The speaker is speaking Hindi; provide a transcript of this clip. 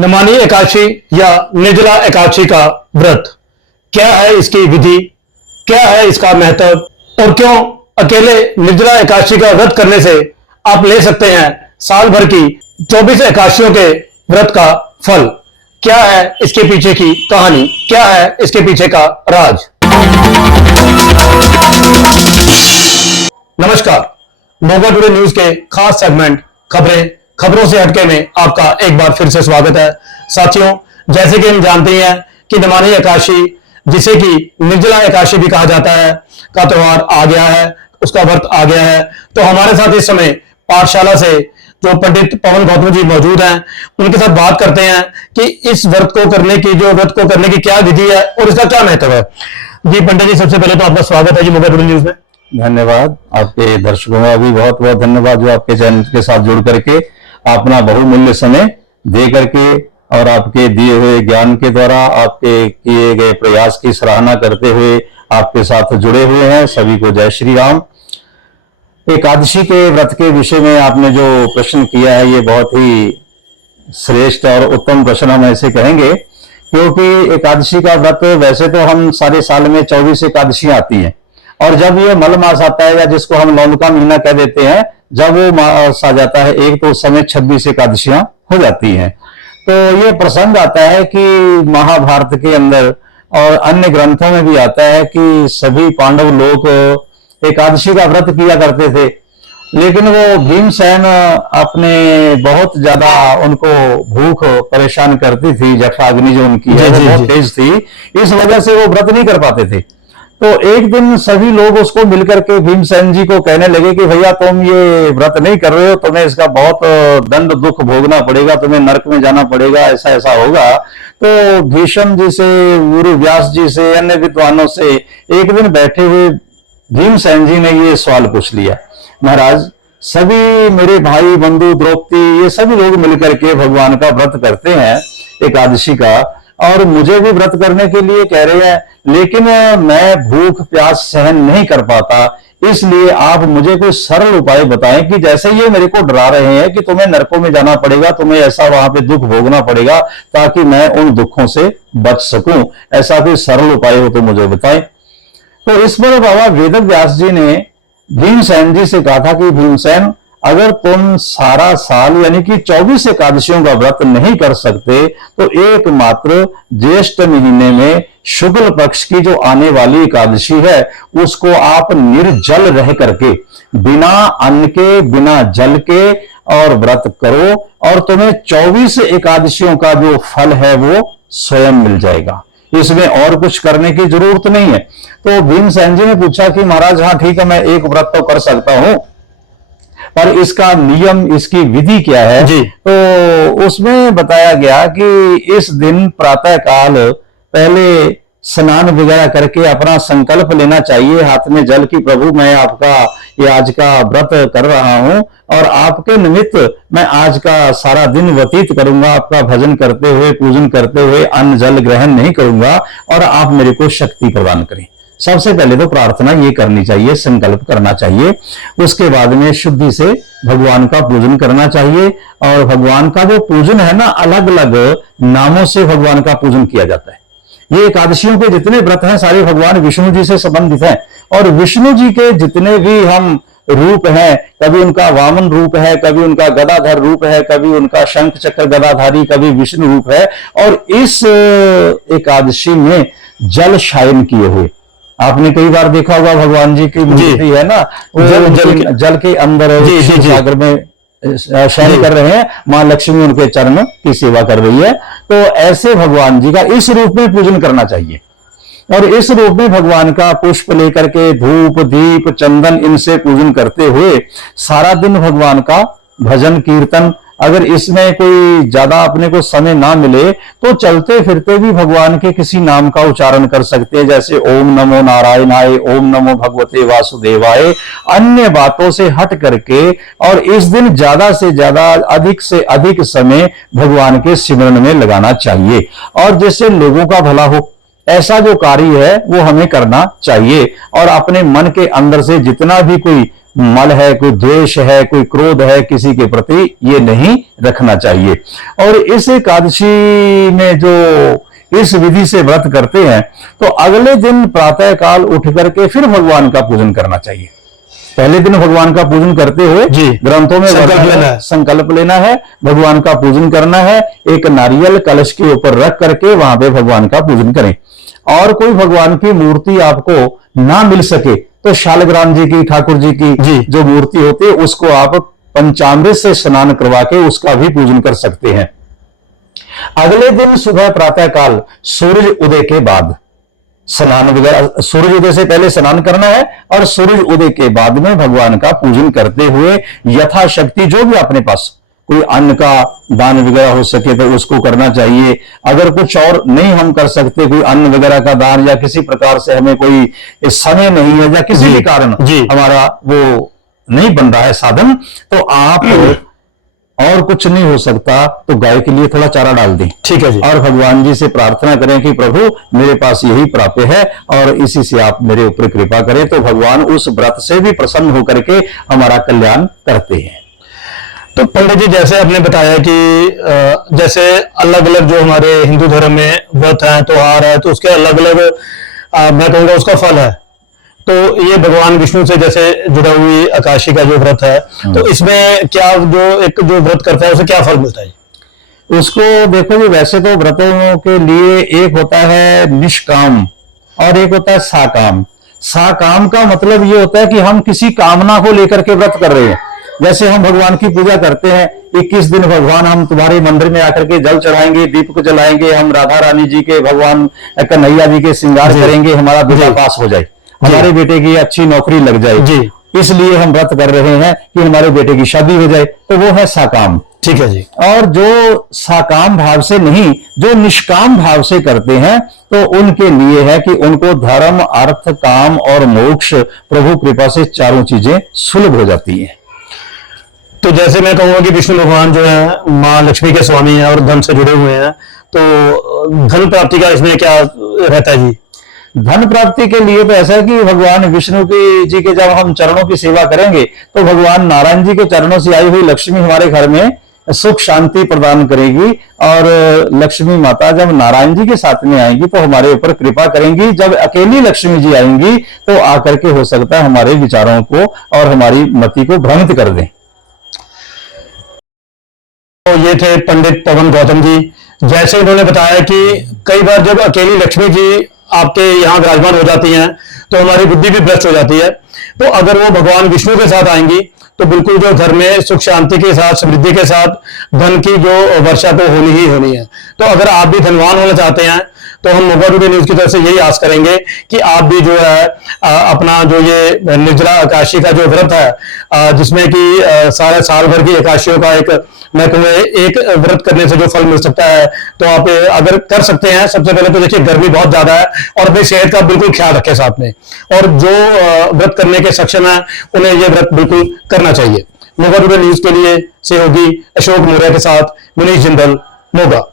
नमानी एकादशी या निर्जला एकादशी का व्रत क्या है, इसकी विधि क्या है, इसका महत्व और क्यों अकेले निर्जला एकादशी का व्रत करने से आप ले सकते हैं साल भर की 24 एकादशियों के व्रत का फल। क्या है इसके पीछे की कहानी, क्या है इसके पीछे का राज। नमस्कार, मोगा टुडे न्यूज के खास सेगमेंट खबरों से हटके में आपका एक बार फिर से स्वागत है। साथियों, जैसे कि हम जानते हैं कि नमानी एकादशी, जिसे कि निर्जला एकादशी भी कहा जाता है, का त्योहार आ गया है, उसका व्रत आ गया है। तो हमारे साथ इस समय पाठशाला से जो पंडित पवन गौतम जी मौजूद हैं, उनके साथ बात करते हैं कि इस व्रत को करने की क्या विधि है और इसका क्या महत्व है। जी पंडित जी, सबसे पहले तो आपका स्वागत है जी मोगा टुडे न्यूज में। धन्यवाद। आपके दर्शकों का भी बहुत बहुत धन्यवाद, जो आपके चैनल के साथ जुड़ करके अपना बहुमूल्य समय दे करके और आपके दिए हुए ज्ञान के द्वारा आपके किए गए प्रयास की सराहना करते हुए आपके साथ जुड़े हुए हैं। सभी को जय श्री राम। एकादशी के व्रत के विषय में आपने जो प्रश्न किया है, ये बहुत ही श्रेष्ठ और उत्तम प्रश्न हम ऐसे कहेंगे, क्योंकि एकादशी का व्रत वैसे तो हम सारे साल में 24 एकादशियां आती हैं, और जब ये मल मास आता है या जिसको हम लौंग का महीना कह देते हैं, जब वो मास आ जाता है एक, तो उस समय 26 एकादशियां हो जाती हैं। तो ये प्रसंग आता है कि महाभारत के अंदर और अन्य ग्रंथों में भी आता है कि सभी पांडव लोग एकादशी का व्रत किया करते थे, लेकिन वो भीमसेन अपने बहुत ज्यादा उनको भूख परेशान करती थी, जठराग्नि जो उनकी है वो बहुत तेज थी, इस वजह से वो व्रत नहीं कर पाते थे। तो एक दिन सभी लोग उसको मिलकर के भीमसेन जी को कहने लगे कि भैया तुम ये व्रत नहीं कर रहे हो, तुम्हें इसका बहुत दंड दुख भोगना पड़ेगा, तुम्हें नरक में जाना पड़ेगा, ऐसा ऐसा होगा। तो भीष्म जी से, गुरु व्यास जी से, अन्य विद्वानों से एक दिन बैठे हुए भीमसेन जी ने ये सवाल पूछ लिया, महाराज सभी मेरे भाई बंधु द्रौपदी ये सभी लोग मिलकर के भगवान का व्रत करते हैं एकादशी का, और मुझे भी व्रत करने के लिए कह रहे हैं, लेकिन मैं भूख प्यास सहन नहीं कर पाता, इसलिए आप मुझे कोई सरल उपाय बताएं कि जैसे ये मेरे को डरा रहे हैं कि तुम्हें नरकों में जाना पड़ेगा, तुम्हें ऐसा वहां पे दुख भोगना पड़ेगा, ताकि मैं उन दुखों से बच सकूं, ऐसा कोई सरल उपाय हो तो मुझे बताएं। तो इस पर बाबा वेद व्यास जी ने भीमसेन जी से कहा था कि भीमसेन, अगर तुम सारा साल यानी कि 24 एकादशियों का व्रत नहीं कर सकते, तो एकमात्र ज्येष्ठ महीने में शुक्ल पक्ष की जो आने वाली एकादशी है, उसको आप निर्जल रह करके, बिना अन्न के बिना जल के और व्रत करो, और तुम्हें 24 एकादशियों का जो फल है वो स्वयं मिल जाएगा, इसमें और कुछ करने की जरूरत नहीं है। तो भीमसेन जी ने पूछा कि महाराज हाँ ठीक है, मैं एक व्रत तो कर सकता हूं, पर इसका नियम, इसकी विधि क्या है जी? तो उसमें बताया गया कि इस दिन प्रातः काल पहले स्नान वगैरह करके अपना संकल्प लेना चाहिए हाथ में जल की, प्रभु मैं आपका ये आज का व्रत कर रहा हूं और आपके निमित्त मैं आज का सारा दिन व्यतीत करूंगा, आपका भजन करते हुए, पूजन करते हुए, अन्न जल ग्रहण नहीं करूंगा, और आप मेरे को शक्ति प्रदान करें। सबसे पहले तो प्रार्थना ये करनी चाहिए, संकल्प करना चाहिए। उसके बाद में शुद्धि से भगवान का पूजन करना चाहिए, और भगवान का जो पूजन है ना, अलग अलग नामों से भगवान का पूजन किया जाता है। ये एकादशियों के जितने व्रत हैं सारे भगवान विष्णु जी से संबंधित हैं, और विष्णु जी के जितने भी हम रूप हैं, कभी उनका वामन रूप है, कभी उनका गदाधर रूप है, कभी उनका शंख चक्र गदाधारी, कभी विष्णु रूप है, और इस एकादशी में जल शायन किए हुए आपने कई बार देखा होगा, भगवान जी की मूर्ति है ना, वो जल के अंदर सागर में शयन कर रहे हैं, मां लक्ष्मी उनके चरण की सेवा कर रही है। तो ऐसे भगवान जी का इस रूप में पूजन करना चाहिए, और इस रूप में भगवान का पुष्प लेकर के धूप दीप चंदन इनसे पूजन करते हुए सारा दिन भगवान का भजन कीर्तन, अगर इसमें कोई ज्यादा अपने को समय ना मिले तो चलते फिरते भी भगवान के किसी नाम का उच्चारण कर सकते हैं, जैसे ओम नमो नारायणाय, ओम नमो भगवते वासुदेवाय, अन्य बातों से हट करके, और इस दिन ज्यादा से ज्यादा, अधिक से अधिक समय भगवान के सिमरन में लगाना चाहिए, और जिससे लोगों का भला हो, ऐसा जो कार्य है वो हमें करना चाहिए। और अपने मन के अंदर से जितना भी कोई मल है, कोई द्वेष है, कोई क्रोध है किसी के प्रति, ये नहीं रखना चाहिए। और इस एकादशी में जो इस विधि से व्रत करते हैं तो अगले दिन प्रातः काल उठ करके फिर भगवान का पूजन करना चाहिए। पहले दिन भगवान का पूजन करते हुए जी, ग्रंथों में संकल्प लेना है, भगवान का पूजन करना है। एक नारियल कलश के ऊपर रख करके वहां पे भगवान का पूजन करें। और कोई भगवान की मूर्ति आपको ना मिल सके तो शालग्राम जी की, ठाकुर जी की जो मूर्ति होती है उसको आप पंचामृत से स्नान करवा के उसका भी पूजन कर सकते हैं। अगले दिन सुबह प्रातः काल सूरज उदय के बाद स्नान वगैरह, सूरज उदय से पहले स्नान करना है और सूरज उदय के बाद में भगवान का पूजन करते हुए यथाशक्ति जो भी अपने पास कोई अन्न का दान वगैरह हो सके तो उसको करना चाहिए। अगर कुछ और नहीं हम कर सकते, कोई अन्न वगैरह का दान या किसी प्रकार से हमें कोई समय नहीं है या किसी भी कारण हमारा वो नहीं बन रहा है साधन, तो आप और कुछ नहीं हो सकता तो गाय के लिए थोड़ा चारा डाल दें। ठीक है जी। और भगवान जी से प्रार्थना करें कि प्रभु मेरे पास यही प्राप्य है और इसी से आप मेरे ऊपर कृपा करें, तो भगवान उस व्रत से भी प्रसन्न होकर के हमारा कल्याण करते हैं। तो पंडित जी, जैसे आपने बताया कि जैसे अलग अलग जो हमारे हिंदू धर्म में व्रत है, त्योहार है, तो उसके अलग अलग मैं कहूँगा उसका फल है। तो ये भगवान विष्णु से जैसे जुड़ा हुई एकादशी का जो व्रत है, तो इसमें क्या जो व्रत करता है उसे क्या फल मिलता है? उसको देखो जी, वैसे तो व्रतों के लिए एक होता है निष्काम और एक होता है साकाम। साकाम का मतलब ये होता है कि हम किसी कामना को लेकर के व्रत कर रहे हैं। जैसे हम भगवान की पूजा करते हैं, 21 दिन भगवान हम तुम्हारे मंदिर में आकर के जल चढ़ाएंगे, दीप को जलाएंगे, हम राधा रानी जी के, भगवान कन्हैया जी के श्रृंगार करेंगे, हमारा बेटा पास हो जाए, हमारे बेटे की अच्छी नौकरी लग जाए, इसलिए हम व्रत कर रहे हैं कि हमारे बेटे की शादी हो जाए, तो वो है साकाम। ठीक है जी। और जो साकाम भाव से नहीं, जो निष्काम भाव से करते हैं, तो उनके लिए है कि उनको धर्म, अर्थ, काम और मोक्ष प्रभु कृपा से चारों चीजें सुलभ हो जाती हैं। तो जैसे मैं कहूंगा कि विष्णु भगवान जो है माँ लक्ष्मी के स्वामी हैं और धन से जुड़े हुए हैं, तो धन प्राप्ति का इसमें क्या रहता है जी? धन प्राप्ति के लिए तो ऐसा है कि भगवान विष्णु की जी के जब हम चरणों की सेवा करेंगे तो भगवान नारायण जी के चरणों से आई हुई लक्ष्मी हमारे घर में सुख शांति प्रदान करेगी। और लक्ष्मी माता जब नारायण जी के साथ में आएंगी तो हमारे ऊपर कृपा करेंगी। जब अकेली लक्ष्मी जी आएंगी तो आकर के हो सकता है हमारे विचारों को और हमारी मति को भ्रमित कर दें। तो ये थे पंडित पवन गौतम जी। जैसे उन्होंने बताया कि कई बार जब अकेली लक्ष्मी जी आपके यहाँ विराजमान हो जाती हैं तो हमारी बुद्धि भी भ्रष्ट हो जाती है। तो अगर वो भगवान विष्णु के साथ आएंगी तो बिल्कुल जो घर में सुख शांति के साथ, समृद्धि के साथ धन की जो वर्षा तो होनी ही होनी है। तो अगर आप भी धनवान होना चाहते हैं तो हम मोगा टुडे न्यूज की तरफ से यही आस करेंगे कि आप भी जो है अपना जो ये निर्जला एकादशी का जो व्रत है, जिसमें कि सारे साल भर की एकादशियों का एक मैं कहूँगा एक व्रत करने से जो फल मिल सकता है, तो आप अगर कर सकते हैं। सबसे पहले तो देखिए गर्मी बहुत ज्यादा है और अपनी सेहत का बिल्कुल ख्याल रखें साथ में, और जो व्रत करने के सक्षम है उन्हें ये व्रत बिल्कुल करना चाहिए। मोगा टुडे न्यूज के लिए सहयोगी अशोक मौर्य के साथ मनीष जिंदल, मोगा।